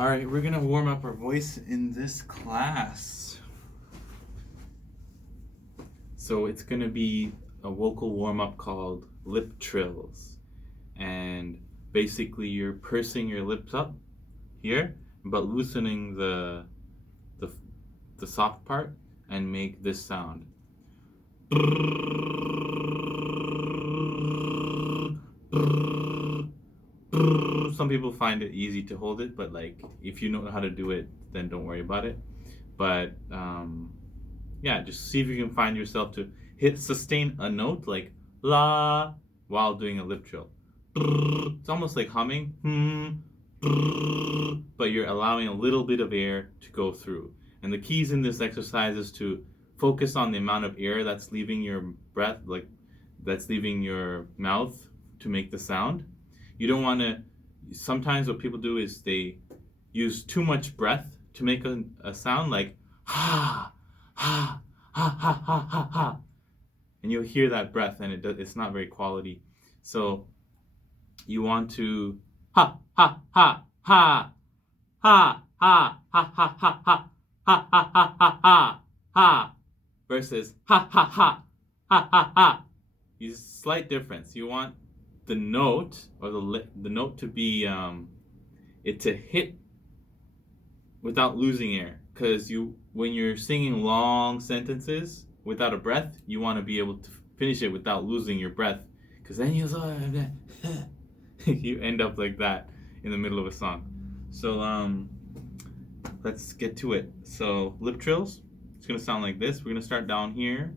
All right, we're gonna warm up our voice in this class. So it's gonna be a vocal warm up called lip trills. And basically you're pursing your lips up here, but loosening the soft part and make this sound. Some people find it easy to hold it, but like if you know how to do it, then don't worry about it. But yeah, just see if you can find yourself to sustain a note like la while doing a lip trill. It's almost like humming, but you're allowing a little bit of air to go through. And the keys in this exercise is to focus on the amount of air that's leaving your breath, like that's leaving your mouth to make the sound. You don't want to. Sometimes what people do is they use too much breath to make a sound, like ha ha ha ha ha ha ha, and you'll hear that breath, and it's not very quality. So you want to ha ha ha ha ha ha ha ha ha ha ha ha ha ha ha ha versus ha ha ha ha ha ha. There's a slight difference. You want the note or the note to be it to hit without losing air, because when you're singing long sentences without a breath, you want to be able to finish it without losing your breath, because then you end up like that in the middle of a song. So let's get to it. So lip trills, it's gonna sound like this. We're gonna start down here.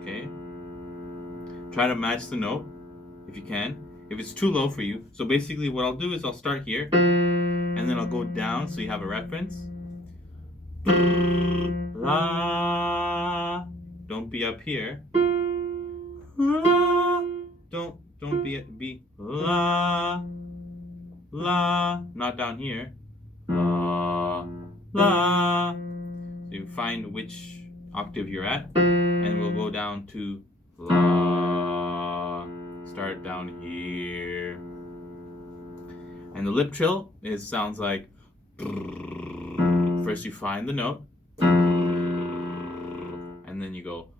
Okay, try to match the note if you can, if it's too low for you. So basically what I'll do is I'll start here and then I'll go down so you have a reference. La, don't be up here. La, don't be la, not down here. La, so you find which octave you're at, and we'll go down to la. Start down here. And the lip trill sounds like, first you find the note, and then you go.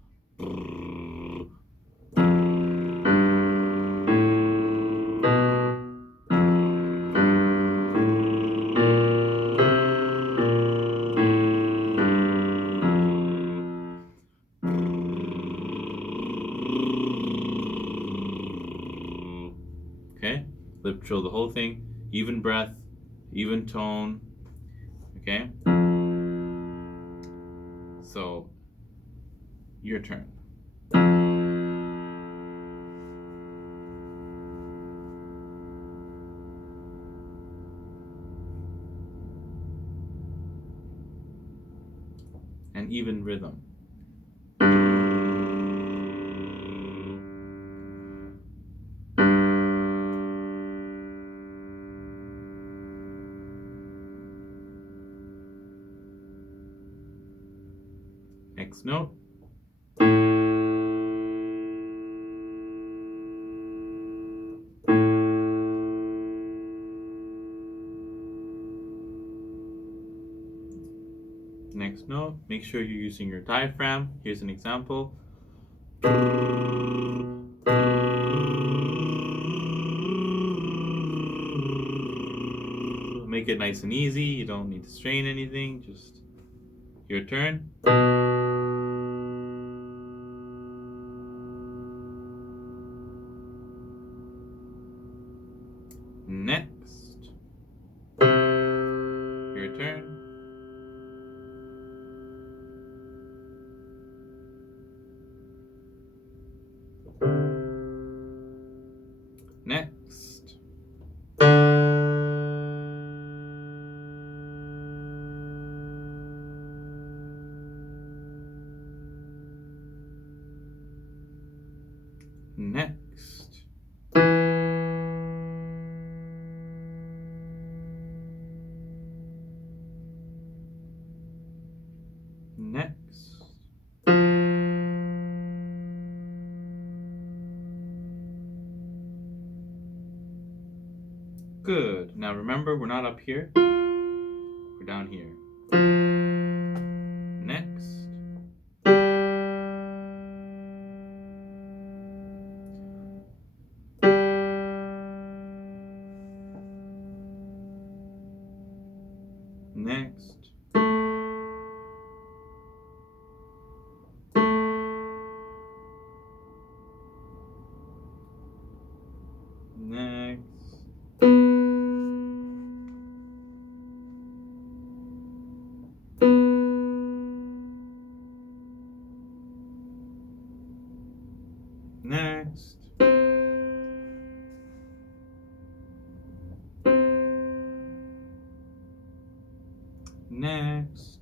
Okay, lip trill the whole thing, even breath, even tone. Okay, so your turn. And even rhythm. Next note. Next note. Make sure you're using your diaphragm. Here's an example. Make it nice and easy. You don't need to strain anything. Just your turn. Next. Your turn. Next. Next. Good. Now remember, we're not up here. We're down here. Next. Next. Next. Next. Next.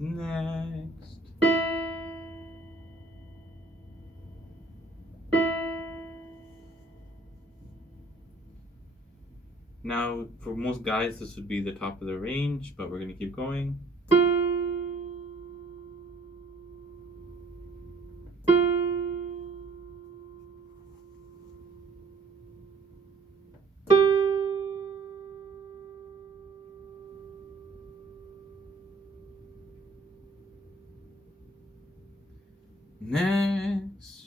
Next. Now, for most guys, this would be the top of the range, but we're going to keep going. Next.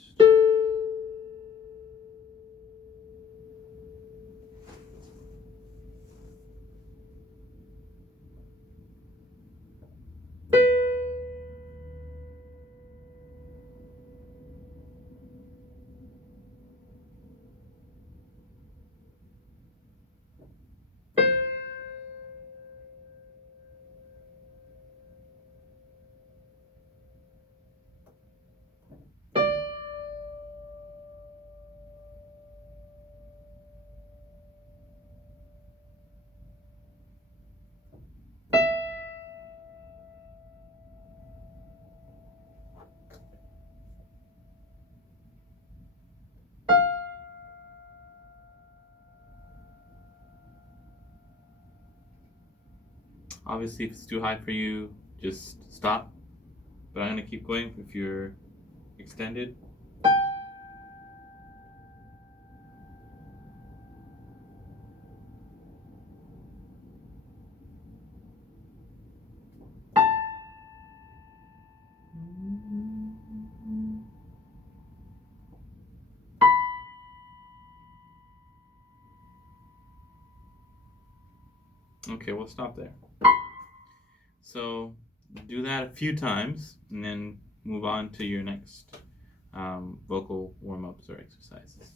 Obviously, if it's too high for you, just stop. But I'm going to keep going if you're extended. Okay, we'll stop there. So do that a few times and then move on to your next vocal warm-ups or exercises.